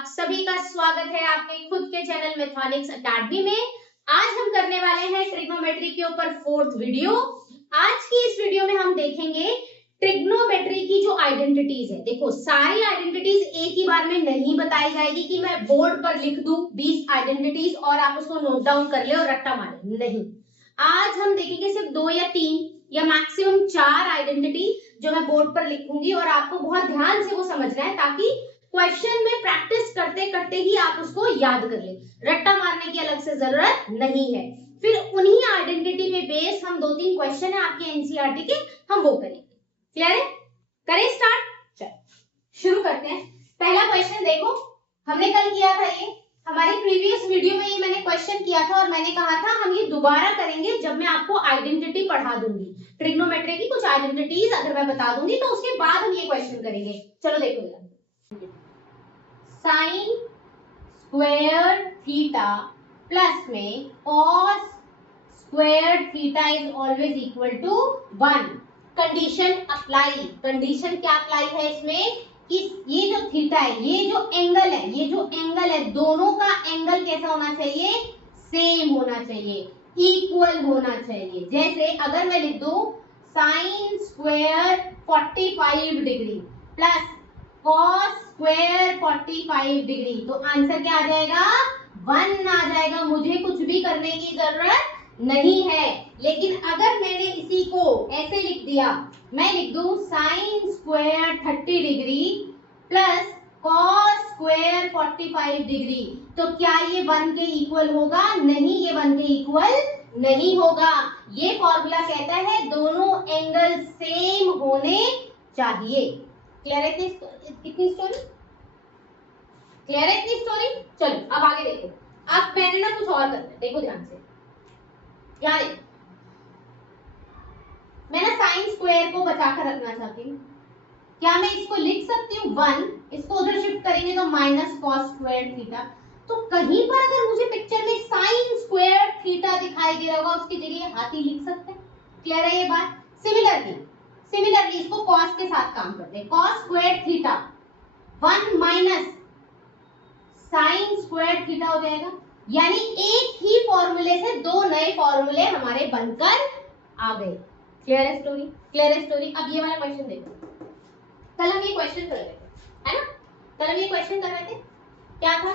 आप सभी का स्वागत है आपके खुद के चैनल मैथमेटिक्स अकेडमी में। आज हम करने वाले हैं ट्रिग्नोमेट्री के ऊपर फोर्थ वीडियो। आज की इस वीडियो में हम देखेंगे ट्रिग्नोमेट्री की जो आइडेंटिटीज है। देखो, सारी आइडेंटिटीज एक ही बार में नहीं बताई जाएगी कि मैं बोर्ड पर लिख दूं 20 आइडेंटिटीज और आप उसको नोट डाउन कर ले और रट्टा मारे, नहीं। आज हम देखेंगे सिर्फ 2 या 3 या मैक्सिमम 4 आइडेंटिटी जो मैं बोर्ड पर लिखूंगी और आपको बहुत ध्यान से वो समझना है ताकि क्वेश्चन में प्रैक्टिस करते करते ही आप उसको याद कर ले। रट्टा मारने की अलग से जरूरत नहीं है। फिर उन्हीं आइडेंटिटी पे बेस हम 2-3 क्वेश्चन है आपके एनसीईआरटी के, हम वो करेंगे। क्लियर है? करें स्टार्ट? चलो शुरू करते हैं। पहला क्वेश्चन देखो, हमने कल किया था ये, हमारी प्रीवियस वीडियो में ये मैंने क्वेश्चन किया था और मैंने कहा था हम ये दोबारा करेंगे जब मैं आपको आइडेंटिटी पढ़ा दूंगी। ट्रिग्नोमेट्री की कुछ आइडेंटिटीज अगर मैं बता दूंगी तो उसके बाद हम ये क्वेश्चन करेंगे। चलो देखो जरा, साइन स्क्वायर थीटा प्लस में cos square theta is always equal to 1। Condition apply. Condition क्या अप्लाई है इसमें कि ये जो थीटा है, ये जो एंगल है, दोनों का एंगल कैसा होना चाहिए? सेम होना चाहिए, इक्वल होना चाहिए। जैसे अगर मैं लिख दूं sine square 45 degree plus cos square 45 degree, तो आंसर क्या आ जाएगा? 1 आ जाएगा। मुझे कुछ भी करने की जरूरत नहीं है। लेकिन अगर मैंने इसी को ऐसे लिख दिया, मैं लिख दूं sine square 30 degree plus cos square 45 degree, तो क्या ये 1 के इक्वल होगा? नहीं, ये 1 के इक्वल नहीं होगा। ये फॉर्मूला कहता है दोनों एंगल सेम होने चाहिए। क्लियर है इतनी स्टोरी? क्लियर है इतनी स्टोरी? चलो अब आगे देखो। अब मैंने ना कुछ और करना है, देखो ध्यान से। यहाँ देखो, मैं ना साइन स्क्वायर को बचा कर रखना चाहती हूँ। क्या मैं इसको लिख सकती हूँ 1, इसको उधर शिफ्ट करेंगे तो माइनस कॉस स्क्वायर थीटा। तो कहीं पर अगर मुझे पिक्चर में साइन स्क्वायर थीटा दिखाई दे रहा होगा, उसकी जगह हाथी लिख सकते हैं। क्लियर है ये बात? सिमिलरली इसको कॉस के साथ काम करते हैं। Cos square theta 1 minus sign square theta हो जाएगा। यानी एक ही फॉर्मूले से 2 नए फॉर्मूले हमारे बनकर आ गए। क्लियर है स्टोरी? क्लियर है स्टोरी? अब ये वाला क्वेश्चन देखो। कल हम ये क्वेश्चन कर रहे थे, है ना? कल हम ये क्वेश्चन कर रहे थे, क्या था?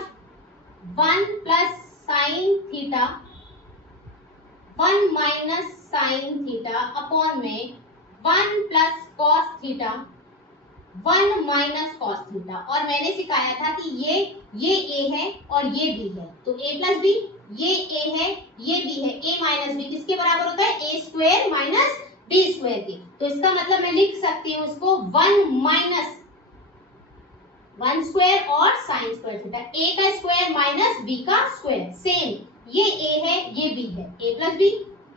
1 plus sine theta 1 minus sine theta upon में 1 plus cos theta 1 minus cos theta. और मैंने सिखाया था कि ये a है और ये b है, तो a प्लस b, ये a है ये b है, a माइनस b किसके बराबर होता है? a square minus b square के। तो इसका मतलब मैं लिख सकती हूँ इसको 1 माइनस 1 स्क्वायर और साइन स्क्वायर थीटा, a का स्क्वायर माइनस b का स्क्वायर। सेम, ये a है ये b है, a प्लस b,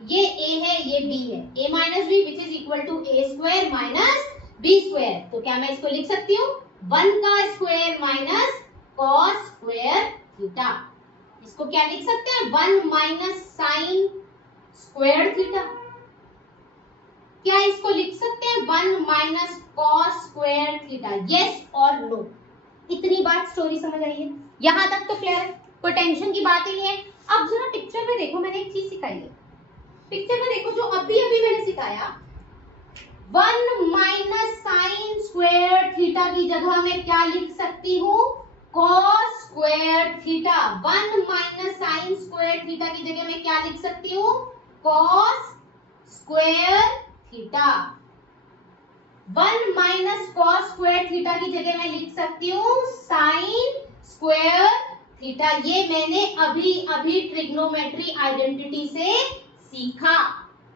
ये a है ये b है, a minus b which is equal to a square minus b square. तो क्या मैं इसको लिख सकती हूँ 1 का square minus cos square theta. इसको क्या लिख सकते हैं? 1 माइनस साइन स्क्वायर थीटा। क्या इसको लिख सकते हैं 1 minus cos square theta? Yes और नो। इतनी बात स्टोरी समझ आई है? यहां तक तो क्लियर है, कोई टेंशन की बात ही नहीं है। अब जरा पिक्चर में देखो, मैंने एक चीज सिखाई है। पिक्चर में देखो, जो अभी अभी मैंने सिखाया 1 माइनस साइन स्क्वायर थीटा की जगह मैं क्या लिख सकती हूँ? Cos square theta. 1 minus sign square theta की जगह मैं क्या लिख सकती हूँ? Cos square theta. 1 minus cos square theta की जगह मैं लिख सकती हूँ साइन स्क्वायर थीटा। ये मैंने अभी अभी ट्रिग्नोमेट्री आइडेंटिटी से सीखा।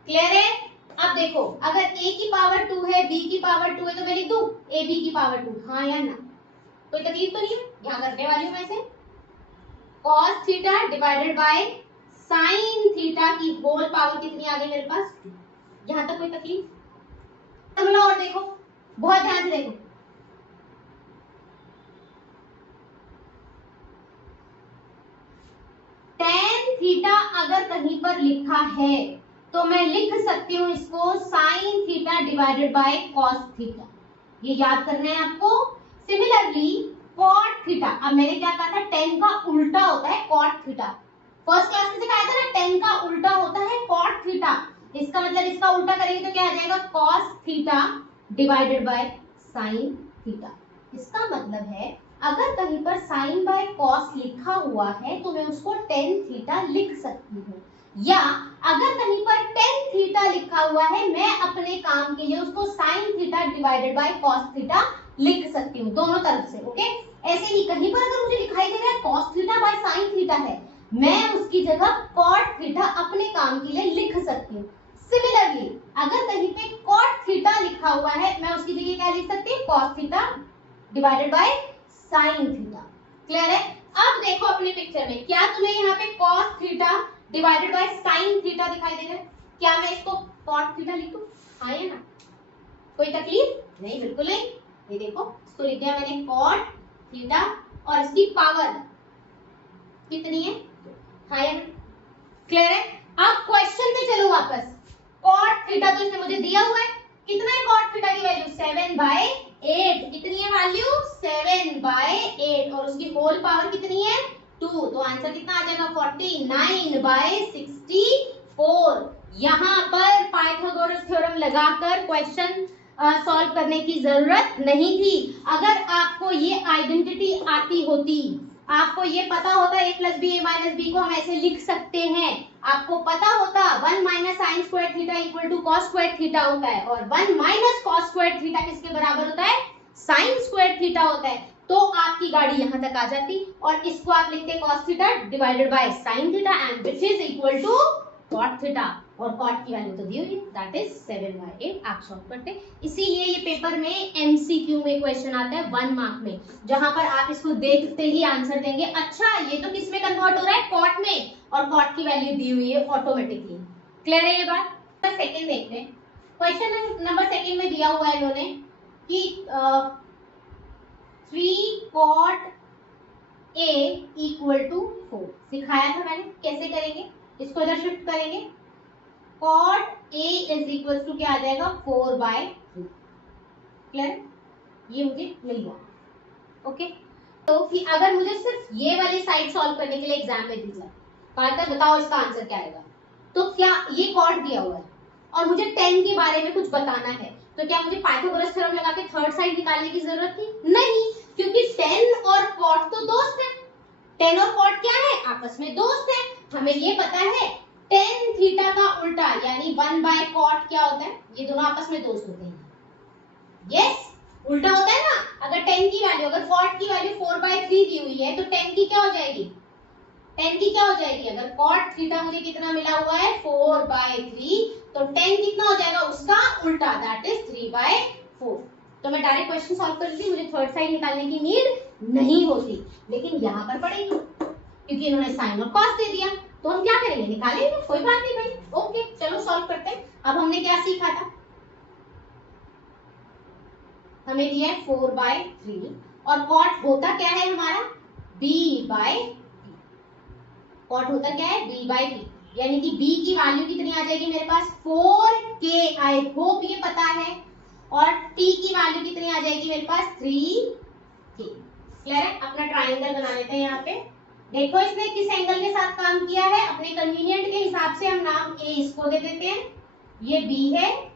क्लियर है? अब देखो, अगर a की पावर 2 है, b की पावर 2 है, तो मैं लिख दूं ab की पावर 2। हाँ या ना? कोई तकलीफ तो नहीं है? यहाँ करने वाली हूँ मैं इसे। cos theta divided by sine theta की होल पावर कितनी आ गई मेरे पास? 2। यहाँ तक कोई तकलीफ? फॉर्मूला और देखो, बहुत ध्यान से देखो। tan थीटा अगर कहीं पर लिखा है तो मैं लिख सकती हूँ इसको sine theta divided by cos theta. ये याद करना है आपको। Similarly cot theta. अब मैंने क्या कहा था, tan का उल्टा होता है cot थीटा। फर्स्ट क्लास में सिखाया था ना, tan का उल्टा होता है cot थीटा। इसका मतलब इसका उल्टा करेंगे तो क्या आ जाएगा, cos theta divided by sin theta. इसका मतलब है अगर कहीं पर sin बाय cos लिखा हुआ है तो मैं उसको tan थीटा लिख सकती हूँ, या अगर कहीं पर tan थीटा लिखा हुआ है मैं अपने काम के लिए उसको sin theta divided bye cos theta लिख सकती हूँ, दोनों तरफ से। ओके, ऐसे ही कहीं पर अगर मुझे दिखाई दे रहा है cos theta by sin theta है, मैं उसकी जगह cot थीटा अपने काम के लिए लिख सकती हूँ। सिमिलरली अगर कहीं पे cot थीटा लिखा हुआ है, मैं उसकी जगह क्या लिख सकती हूँ, cos theta divided by sin theta. Clear है? अब देखो अपने पिक्चर में, क्या तुम्हें यहाँ पे cos theta divided by sin theta दिखाई दे रहा है? क्या मैं इसको cot थीटा लिखूं? हाँ या ना? कोई तकलीफ नहीं? बिल्कुल नहीं। ये देखो, इसको लिख दिया मैंने cot थीटा और इसकी पावर कितनी है, हाँ या ना? क्लियर है? अब क्वेश्चन पे चलो वापस। cot थीटा तो इसने मुझे दिया हुआ है, कितना है cot थीटा की वैल्यू, 7/8। कितनी है वैल्यू, 7/8, और उसकी होल पावर कितनी है, 2। तो आंसर कितना आ जाएगा, 49/64। यहाँ पर पाइथागोरस थ्योरम लगाकर क्वेश्चन सॉल्व करने की जरूरत नहीं थी। अगर आपको ये आइडेंटिटी आती होती, आपको ये पता होता a + b a - b को हम ऐसे लिख सकते हैं, आपको पता होता 1 - sin² थीटा = cos² थीटा होता है, और 1 - cos² थीटा किसके बराबर होता है, sin² थीटा होता है, तो आपकी गाड़ी यहाँ तक आ जाती और इसको आप लिखते cos theta divided by sin theta and which is equal to cot theta, और cot की वैल्यू तो दी हुई है, दैट इज 7/8। आप सॉल्व करते, इसीलिए ये पेपर में एमसीक्यू में क्वेश्चन आता है 1 मार्क में, जहां पर आप इसको देखते ही आंसर देंगे, अच्छा ये तो किस में कन्वर्ट हो रहा है, cot में, और cot की वैल्यू दी हुई है ऑटोमेटिकली। क्लियर है ये बात? सेकंड देखते हैं। क्वेश्चन नंबर सेकंड में दिया हुआ है इन्होंने कि 3 cot a = 4। सिखाया था मैंने कैसे करेंगे, इसको इधर शिफ्ट करेंगे, cot a = क्या आ जाएगा, 4/3। क्लियर? ये मुझे मिल गया। ओके, तो कि अगर मुझे सिर्फ ये वाली साइड सॉल्व करने के लिए एग्जाम में दी जाए, पार्टनर बताओ इसका आंसर क्या आएगा, तो क्या ये cot दिया हुआ है और मुझे tan के बारे में कुछ बताना है, तो क्या मुझे पाइथागोरस थ्योरम लगा के थर्ड साइड निकालने की जरूरत थी? नहीं, क्योंकि tan और cot तो दोस्त हैं। tan और cot क्या है, आपस में दोस्त हैं। हमें ये पता है tan थीटा का उल्टा यानी 1/cot क्या होता है, ये दोनों आपस में दोस्त होते हैं। यस, उल्टा होता है ना। अगर tan की वैल्यू, अगर cot की वैल्यू 4/3 दी हुई है तो tan की क्या हो जाएगी, tan की क्या हो जाएगी, अगर cot थीटा मुझे कितना मिला हुआ है 4/3, तो tan कितना हो जाएगा उसका उल्टा, दैट इज 3/4। तो मैं डायरेक्ट क्वेश्चन सॉल्व कर लेती, मुझे थर्ड साइड निकालने की नीड नहीं होती, लेकिन यहाँ पर पड़ेगी क्योंकि इन्होंने साइन और कॉस दे दिया, तो हम क्या करेंगे, निकालेंगे, कोई बात नहीं भाई। ओके, चलो सॉल्व करते हैं। अब हमने क्या सीखा था, हमें दिया है 4/3 और cot होता क्या है हमारा, b/t। cot होता क्या है, b/t, यानी कि b की वैल्यू कितनी आ जाएगी मेरे पास, 4k। आई होप ये पता है, और t की वैल्यू कितनी आ जाएगी मेरे पास, 3k। क्लियर है? अपना ट्रायंगल बना लेते हैं यहाँ पे। देखो इसने किस एंगल के साथ काम किया है, अपने कन्वीनियंट के हिसाब से हम नाम a इसको दे देते हैं, ये b है,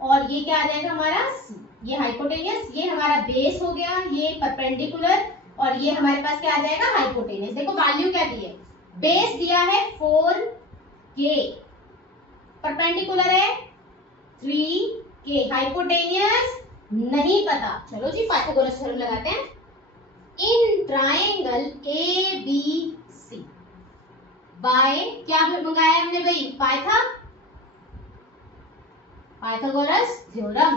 और ये क्या आ जाएगा हमारा c, ये हाइपोटेनियस, ये हमारा बेस हो गया, ये परपेंडिकुलर, और ये हमारे पास क्या आ जाएगा, हाइपोटेनियस। देखो वैल्यू क्या दी है, बेस दिया है 4k, परपेंडिकुलर है 3k, हाइपोटेनियस नहीं पता। चलो जी पाइथागोरस थ्योरम लगाते हैं। इन ट्रायंगल ABC बाय क्या मंगाया हमने भाई, पाइथागोरस थ्योरम,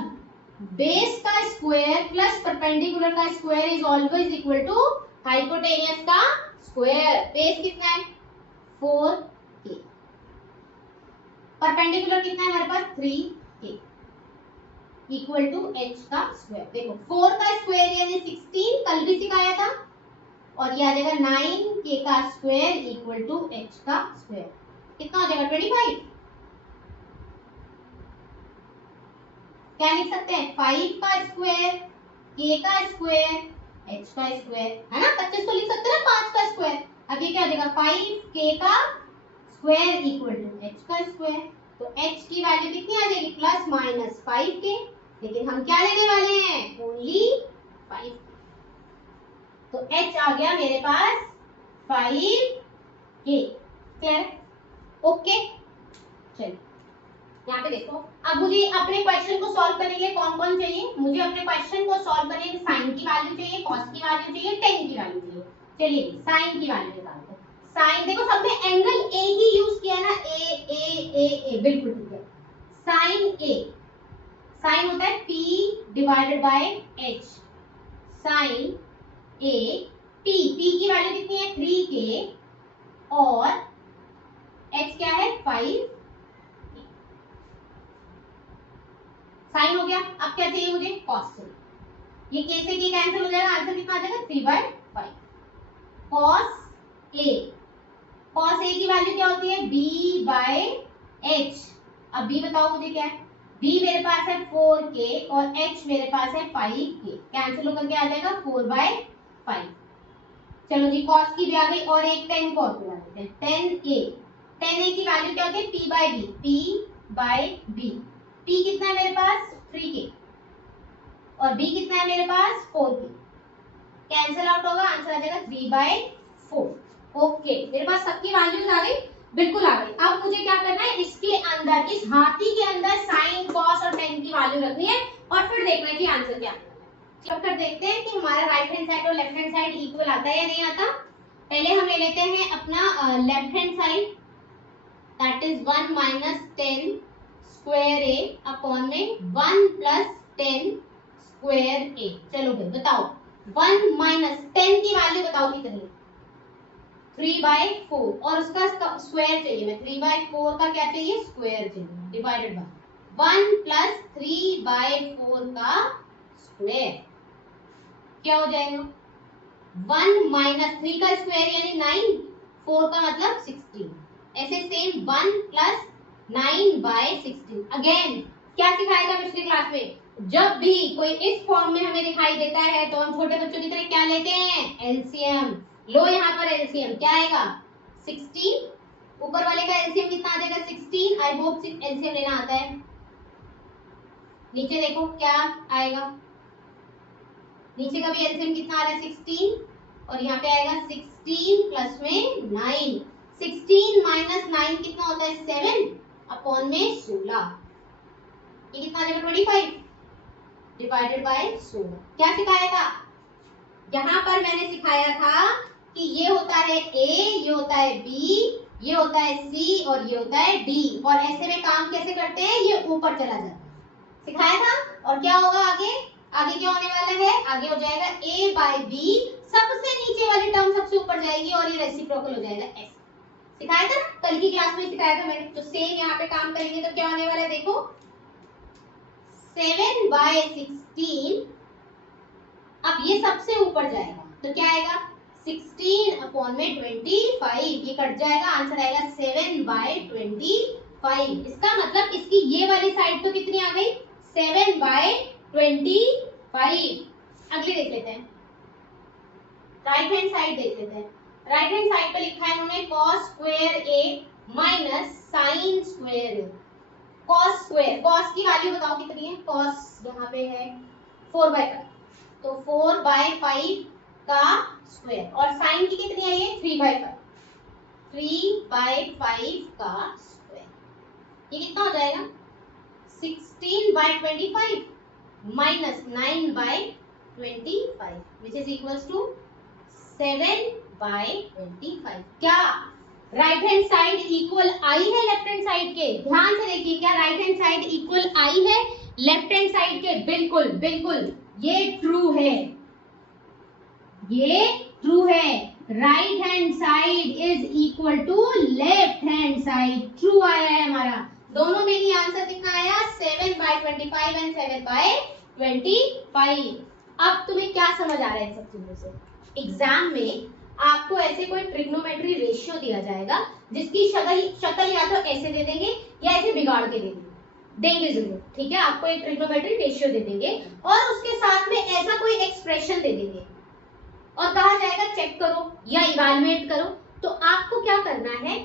बेस का स्क्वायर प्लस परपेंडिकुलर का square is always equal to hypotenuse का स्क्वायर। बेस कितना है 4k, परपेंडिकुलर कितना है हमारे पास 3k, इक्वल टू h का स्क्वायर। देखो 4 का स्क्वायर यानी 16, कल भी सिखाया था, और ये आ जाएगा 9k का स्क्वायर इक्वल टू h का स्क्वायर। कितना हो जाएगा 25। क्या लिख सकते हैं, 5 का स्क्वायर, k का स्क्वायर h का स्क्वायर, है ना। 25 को लिख सकते हैं 5 का स्क्वायर। अब ये क्या हो जाएगा 5k का स्क्वायर इक्वल टू h का स्क्वायर। तो h की वैल्यू कितनी आ जाएगी प्लस माइनस 5k, लेकिन हम क्या लेने वाले हैं ओनली 5। तो h आ गया मेरे पास 5k। क्लियर? ओके चलिए यहाँ पे देखो। अब मुझे अपने क्वेश्चन को सॉल्व करने के लिए कौन कौन चाहिए, मुझे अपने क्वेश्चन को सॉल्व करने के लिए साइन की वैल्यू चाहिए, कॉस की वैल्यू चाहिए, टेन की वैल्यू चाहिए। चलिए साइन की वैल्यू निकालते हैं। साइन देखो सब में एंगल ए ही यूज किया ना, ए बिल्कुल ठीक है। साइन ए, साइन होता है p divided by h। Sine a p की वैल्यू कितनी है 3k और h क्या है 5। साइन हो गया। अब क्या चाहिए मुझे कॉस चाहिए। ये k से k कैंसिल हो जाएगा, आंसर कितना आ जाएगा 3/5। कॉस ए, कॉस ए की वैल्यू क्या होती है b बाय h। अब b बताओ मुझे क्या है, b मेरे पास है 4k और h मेरे पास है 5k, कैंसिल होकर के आ जाएगा 4/5। चलो जी कॉस की भी आ गई और एक 10 को और बुला देते हैं 10a। 10a की वैल्यू क्या होती है p by b, p by b। p कितना है मेरे पास 3k और b कितना है मेरे पास 4k, कैंसिल आउट होगा, आंसर आ जाएगा 3/4। ओके मेरे पास सबकी वैल्यूज आ गई, बिल्कुल आ गई। अब मुझे क्या करना है इसके अंदर, इस हाथी के अंदर साइन कॉस और टेन की वैल्यू रखनी है और फिर देखना है कि आंसर क्या आता है। अब फिर देखते हैं कि हमारा राइट हैंड साइड और लेफ्ट हैंड साइड इक्वल आता है या नहीं आता। पहले हम ले लेते हैं अपना left hand side, that is 1 minus 10 square A upon में 1 प्लस 10 स्क्वायर ए। चलो भाई बताओ 1 माइनस 10 की वैल्यू बताओ कितनी, 3/4 और उसका स्क्वायर चाहिए, मैं 3/4 का क्या चाहिए स्क्वायर चाहिए, डिवाइडेड बाय 1 प्लस 3/4 का स्क्वायर क्या हो जाएगा 1 माइनस 3 का स्क्वायर यानी 9, 4 का मतलब 16। ऐसे सेम 1 प्लस 9/16। अगेन क्या सिखाया था पिछली क्लास में, जब भी कोई इस फॉर्म में हमें दिखाई देता है तो हम छोटे बच्चों की तरह क्या लेते हैं एलसीएम। लो यहाँ पर एलसीएम क्या आएगा 16, ऊपर वाले का एलसीएम कितना आ जाएगा 16। आई होप एलसीएम लेना आता है। नीचे देखो क्या आएगा, नीचे का भी एलसीएम कितना आ रहा है 16 और यहाँ पे आएगा 16 प्लस में 9। 16 माइनस 9 कितना होता है 7 अपॉन में 16, ये कितना आ जाएगा 25 डिवाइडेड बाय 16। क्या सिखाया था यहाँ पर, मैंने सिखाया था कि ये होता है A, ये होता है B, ये होता है C और ये होता है D और ऐसे में काम कैसे करते हैं, ये ऊपर चला जाता है, सिखाया था। और क्या होगा आगे, आगे क्या होने वाला है, आगे हो जाएगा A बाय B, सबसे नीचे वाली टर्म सबसे ऊपर जाएगी और ये रेसिप्रोकल हो जाएगा ऐसे। सिखाया था ना कल की क्लास में सिखाया था मैंने। तो सेम यहाँ पे काम करेंगे तो क्या होने वाला है देखो 7/16। अब ये सबसे ऊपर जाएगा तो क्या आएगा 16 अपॉन में 25, ये कट जाएगा, आंसर आएगा 7/25। इसका मतलब इसकी ये वाली साइड तो कितनी आ गई 7/25। अगले देख लेते हैं, राइट हैंड साइड देख लेते हैं। राइट हैंड साइड पे लिखा है उन्होंने cos square a minus sine square a। cos square, cos की वैल्यू बताओ कितनी है, cos यहाँ पे है 4/5, तो 4/5 का स्क्वायर और साइन की कितनी है ये 3/5, 3/5 का स्क्वायर, ये कितना हो जाएगा 16/25 minus 9/25 which is equals to 7/25। क्या राइट हैंड साइड इक्वल आई है लेफ्ट हैंड साइड के, ध्यान से देखिए, क्या राइट हैंड साइड इक्वल आई है लेफ्ट हैंड साइड के, बिल्कुल बिल्कुल ये ट्रू है, ये ट्रू है। Right hand side is equal to left hand side, true आया है हमारा, दोनों में ही आंसर कितना आया 7/25 एंड 7/25। अब तुम्हें क्या समझ आ रहा है इन सब चीजों से, एग्जाम में आपको ऐसे कोई ट्रिग्नोमेट्री रेशियो दिया जाएगा जिसकी शक्ल या तो ऐसे दे देंगे या ऐसे बिगाड़ के देंगे जरूर, ठीक है। आपको एक ट्रिग्नोमेट्री रेशियो दे देंगे और उसके साथ में ऐसा कोई एक्सप्रेशन दे देंगे और कहा जाएगा चेक करो या इवैल्यूएट करो, तो आपको क्या करना है,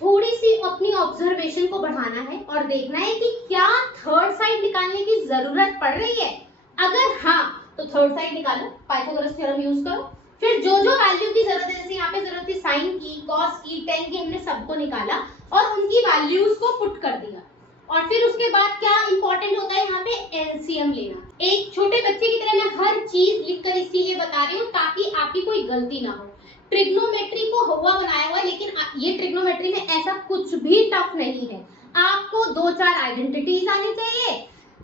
थोड़ी सी अपनी ऑब्जर्वेशन को बढ़ाना है और देखना है कि क्या थर्ड साइड निकालने की जरूरत पड़ रही है। अगर हाँ तो थर्ड साइड निकालो, पाइथागोरस थ्योरम यूज करो। फिर जो जो वैल्यू की जरूरत है, जैसे यहाँ पे जरूरत थी साइन की, कॉस की, टेन की, हमने सबको निकाला और उनकी वैल्यूज को पुट कर दिया। और फिर उसके बाद क्या इंपॉर्टेंट होता है यहाँ पे, एलसीएम लेना। एक छोटे बच्चे की तरह मैं हर चीज लिखकर इसीलिए बता रही हूँ ताकि आपकी कोई गलती ना हो। ट्रिग्नोमेट्री को हुआ बनाया हुआ, लेकिन ये ट्रिग्नोमेट्री में ऐसा कुछ भी टफ नहीं है। आपको 2-4 आइडेंटिटीज आनी चाहिए।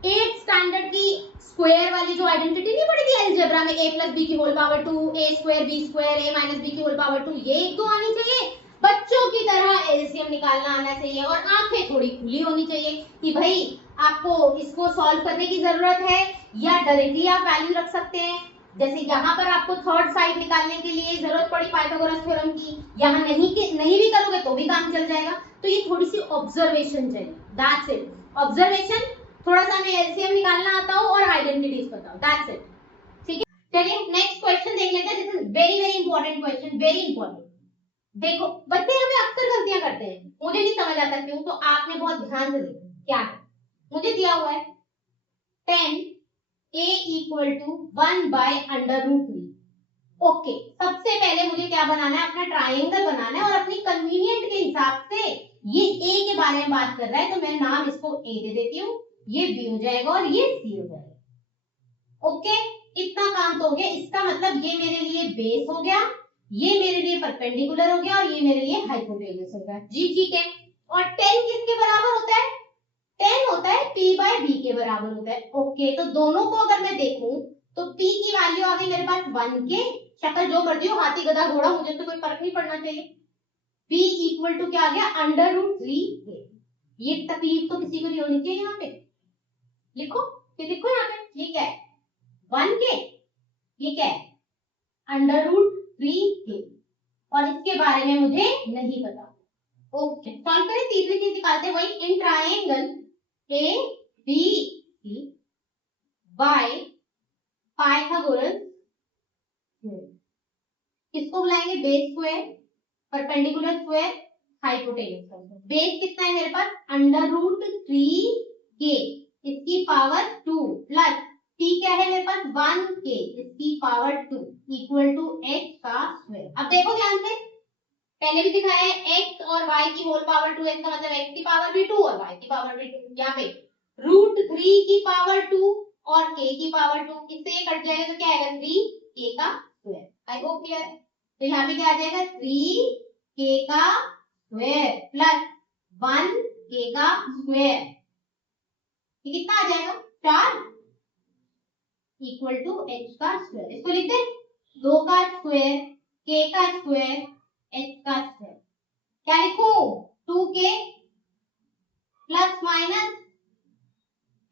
8th स्टैंडर्ड की स्क्वायर वाली जो आइडेंटिटी नहीं पढ़ी थी अलजेब्रा में, a + b की whole power 2, a square b square a - b की होल पावर 2, ये एक दो आनी चाहिए। बच्चों की तरह एलसीएम निकालना आना चाहिए और आंखें थोड़ी खुली होनी चाहिए कि भाई आपको इसको सॉल्व करने की जरूरत है या डायरेक्टली आप वैल्यू रख सकते हैं। जैसे यहाँ पर आपको थर्ड साइड निकालने के लिए जरूरत पड़ी पाइथागोरस थ्योरम की, यहाँ नहीं भी करोगे तो भी काम चल जाएगा। तो ये थोड़ी सी ऑब्जर्वेशन चाहिए, दैट्स इट। ऑब्जर्वेशन, थोड़ा सा हमें एलसीएम निकालना आता हो और आइडेंटिटीज बताओ, दैट्स इट। ठीक है, चलिए नेक्स्ट क्वेश्चन देख लेते हैं। This is very very important question, very important. देखो बच्चे हमें अक्सर गलतियां करते हैं, मुझे नहीं समझ आता क्यों, तो आपने बहुत ध्यान से देखो क्या है। मुझे दिया हुआ है 10 a = 1/√3। ओके, सबसे पहले मुझे क्या बनाना है, अपना ट्रायंगल बनाना है और अपनी कन्वीनियंट के हिसाब से, ये a के बारे में बात कर रहा है तो मैं नाम इसको a दे देती हूँ, ये b हो जाएगा और ये c हो जाएगा। ओके, इतना काम तो हो गया। इसका मतलब ये मेरे लिए बेस हो गया, ये मेरे लिए परपेंडिकुलर हो गया और ये मेरे लिए हाइपोटेन्यूज हो गया। जी ठीक है। और 10 किसके बराबर होता है, 10 होता है p/b के बराबर होता है। ओके, तो दोनों को अगर मैं देखूं तो p की वैल्यू आ गई मेरे पास 1 के, शक्ल जो कर दी हो, हाथी गधा घोड़ा, मुझे तो कोई फर्क नहीं पड़ना चाहिए। p = क्या आ गया, √3a। ये तकलीफ तो किसी को नहीं होनी चाहिए। यहाँ पे लिखो, फिर लिखो यहाँ पे, ये क्या है, 1 के, ये क्या है, √3a, और इसके बारे में मुझे नहीं पता। ओके, सॉल्व करें। तीसरी चीज निकालते हैं, वही in triangle ABC by Pythagoras, किसको बुलाएंगे, base square, perpendicular square, hypotenuse. Base कितना है मेरे पास, √3k, इसकी पावर 2 प्लस t क्या है मेरे पास, 1k, इसकी पावर 2 इक्वल टू h का स्क्वायर। अब देखो ध्यान से, पहले भी दिखाया है x और y की होल पावर 2, का मतलब x की पावर भी 2 और y की पावर भी 2। यहाँ पे √3 की पावर 2 और k की पावर 2, इससे ये कट जाएगा तो क्या आएगा, 3k का स्क्वायर। आई होप क्लियर है। तो यहाँ पे क्या आ जाएगा, 3k का स्क्वायर प्लस 1k का स्क्वायर, ये कितना आ जाएगा, 4 इक्वल टू h का स्क्वायर। इसको लिखते हैं 2 का स्क्वायर, k का स्क्वायर, h का स्क्वायर। क्या लिखूं, 2k प्लस माइनस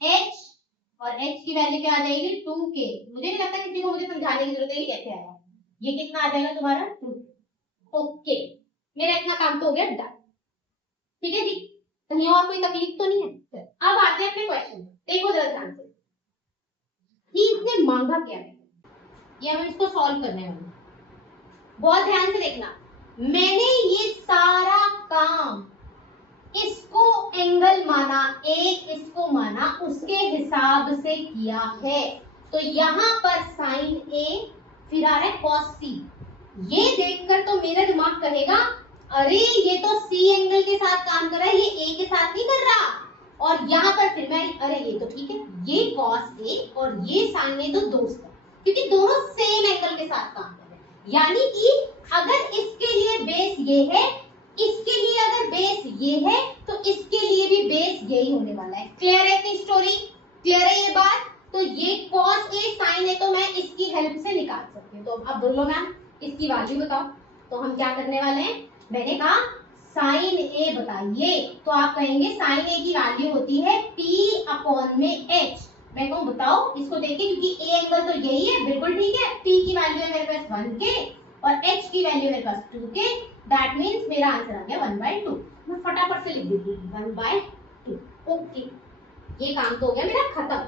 h, और h की वैल्यू क्या आ जाएगी, 2k। मुझे नहीं लगता किसी को मुझे समझाने की जरूरत है, ये कैसे आएगा, ये कितना आ जाएगा तुम्हारा, 2। ओके, मेरा इतना काम तो हो गया डन। ठीक है जी, कहीं और कोई तकलीफ तो नहीं है। अब आते हैं अपने क्वेश्चन, देखो जरा ध्यान से कि इसने मांगा क्या है, ये हम इसको सॉल्व करने वाले हैं। बहुत ध्यान से देखना, मैंने ये सारा काम, इसको एंगल माना, एक इसको माना, उसके हिसाब से किया है। तो यहाँ पर साइन a, फिर आ रहा है cos c। ये देखकर तो मेरा दिमाग कहेगा अरे ये तो c एंगल के साथ काम कर रहा है, ये a के साथ नहीं कर रहा। और यहाँ पर फिर मैं, अरे ये तो ठीक है, ये cos a और ये sin a तो दोस्त है, क्योंकि दोनों सेम एंगल के साथ काम कर रहे हैं। यानी कि अगर इसके लिए बेस ये है, इसके लिए अगर बेस ये है, तो इसके लिए भी बेस यही होने वाला है। क्लियर है इतनी स्टोरी, क्लियर है ये बात। तो ये cos a sin a तो मैं इसकी हेल्प से निकाल सकती हूँ। तो अब बोलो मैम इसकी वैल्यू बताओ। तो हम क्या करने वाले हैं, मैंने कहा sin a बताइए, तो आप कहेंगे sin a की वैल्यू होती है p/h। मैं कहूँ बताओ इसको देखिए, क्योंकि a एंगल तो यही है, बिल्कुल ठीक है। p की वैल्यू है मेरे पास 1k और h की वैल्यू मेरे पास 2k, दैट मींस मेरा आंसर आ गया 1/2। मैं फटाफट से लिख देती हूँ 1/2। ओके, ये काम तो हो गया मेरा खत्म।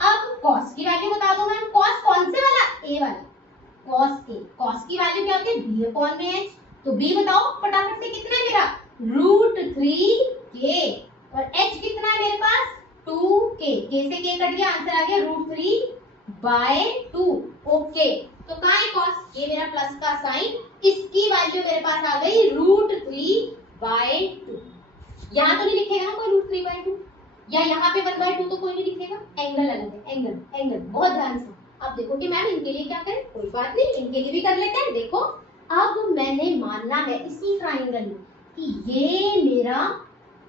अब cos की वैल्यू बता दो मैम, cos कौन से वाला, a वाला। cos a, cos की वैल्यू क्या होती है b अपॉन में h, तो b बताओ फटाफट से कितना है मेरा √3k और h कितना है मेरे पास 2k, k से k कट गया, आंसर आ गया √3/2। ओके, तो कहाँ है cos, ये मेरा प्लस का साइन, इसकी वैल्यू मेरे पास आ गई √3/2। यहाँ तो नहीं लिखेगा ना कोई √3/2, या यहाँ पे 1/2 तो कोई नहीं लिखेगा, एंगल अलग है, एंगल बहुत ध्यान से। अब देखो कि मैम इनके लिए क्या करें, कोई बात नहीं, इनके लिए भी कर लेते हैं। देखो अब मैंने मानना है इसी ट्राइंगल में कि ये मेरा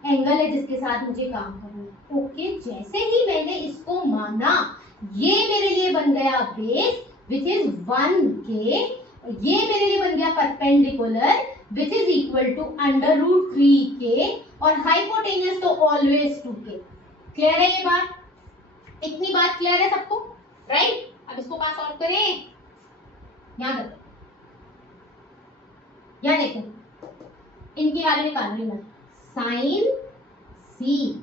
एंगल है जिसके साथ मुझे काम करना है। ओके, जैसे ही मैंने इसको माना, ये मेरे लिए बन गया बेस विच इज 1k, ये मेरे लिए बन गया perpendicular which is equal to √3k, और हाइपोटेन्यूस तो ऑलवेज 2k। क्लियर है ये बात, इतनी बात क्लियर है सबको, राइट? अब इसको कहां सॉल्व करें, यहां करते, यहां देखो इनकी वैल्यू निकालनी है, साइन c,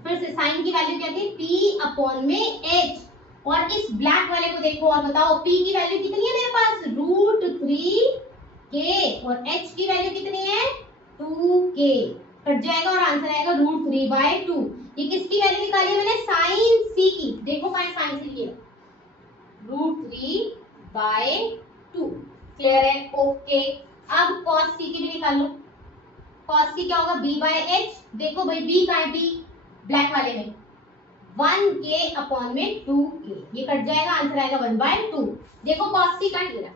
फिर से साइन की वैल्यू क्या थी p अपॉन में h, और इस ब्लैक वाले को देखो और बताओ p की वैल्यू कितनी है मेरे पास √3k, और h की वैल्यू कितनी है 2k, कट जाएगा और आंसर आएगा √3/2। ये किसकी वैल्यू निकाली है मैंने, साइन c की, देखो कहां साइन c की √3/2। क्लियर है? ओके, अब cos c की भी निकाल लो, cos c क्या होगा b/h, देखो भाई b का है, b ब्लैक वाले में 1k अपॉन में 2k, ये कट जाएगा, आंसर आएगा 1/2। देखो cos c कट गया,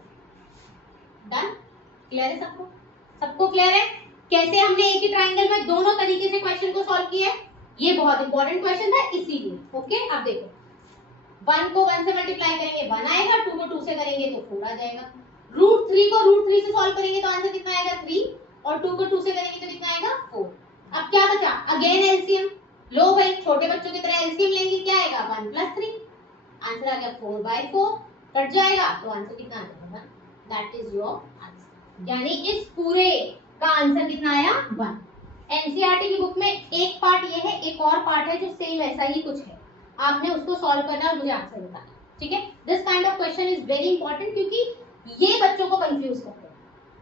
डन। क्लियर है सबको, सबको क्लियर है कैसे हमने एक ही ट्रायंगल में दोनों तरीके से क्वेश्चन को सॉल्व किया है? ये बहुत इंपॉर्टेंट क्वेश्चन था इसीलिए। ओके, अब देखो 1 को 1 से मल्टीप्लाई करेंगे 1 आएगा, 2 को 2 से करेंगे तो 4 आ जाएगा, √3 को √3 से सॉल्व करेंगे तो आंसर कितना आएगा 3, और 2 को 2 से करेंगे तो कितना आएगा 4। अब क्या बचा, अगेन एलसीएम लो भाई, छोटे बच्चों की तरह एलसीएम लेंगे, क्या आएगा 1 + 3, आंसर आ गया 4/4, कट जाएगा तो आंसर कितना आ जाएगा, दैट इज योर आंसर। यानी इस पूरे का आंसर कितना आया 1। एनसीईआरटी की बुक में एक पार्ट ये है, एक और पार्ट है जो सेम ऐसा ही कुछ है, आपने उसको सॉल्व करना और मुझे आंसर बताना, ठीक है? This kind of question is very important क्योंकि ये बच्चों को कंफ्यूज करते हैं,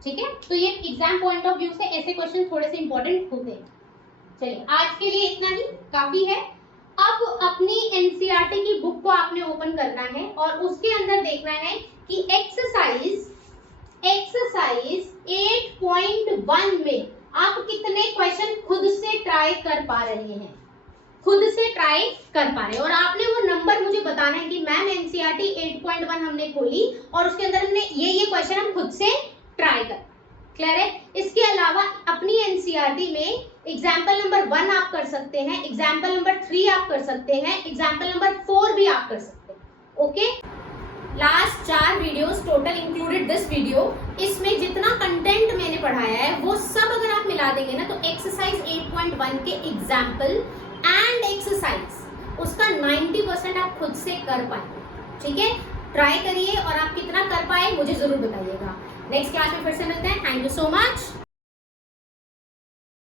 ठीक है? तो ये एग्जाम पॉइंट ऑफ व्यू से ऐसे क्वेश्चन थोड़े से इंपॉर्टेंट होते हैं। चलिए आज के लिए इतना ही काफी है। अब अपनी एनसीईआरटी की बुक को आपने ओपन करना है और उसके अंदर देखना है कि एक्सरसाइज 8.1 में आप कितने क्वेश्चन खुद से ट्राई कर पा रहे हैं, खुद से ट्राई कर पा रहे हैं, और आपने वो नंबर मुझे बताना है कि मैम एनसीईआरटी 8.1 हमने खोली और उसके अंदर हमने ये क्वेश्चन हम खुद से ट्राई कर। क्लियर है? इसके अलावा अपनी एनसीईआरटी में एग्जाम्पल नंबर 1 आप कर सकते हैं, एग्जाम्पल नंबर 3 आप कर सकते हैं, एग्जाम्पल नंबर 4 भी आप कर सकते हैं। Okay, last 4 videos total included this video, इसमें जितना कंटेंट मैंने पढ़ाया है वो सब अगर आप मिला देंगे ना तो एक्सरसाइज 8.1 के एग्जाम्पल एंड एक्सरसाइज उसका 90% आप खुद से कर पाएंगे, ठीक है? ट्राई करिए और आप कितना कर पाए मुझे जरूर बताइएगा। नेक्स्ट क्लास में फिर से मिलते हैं। Thank you so much.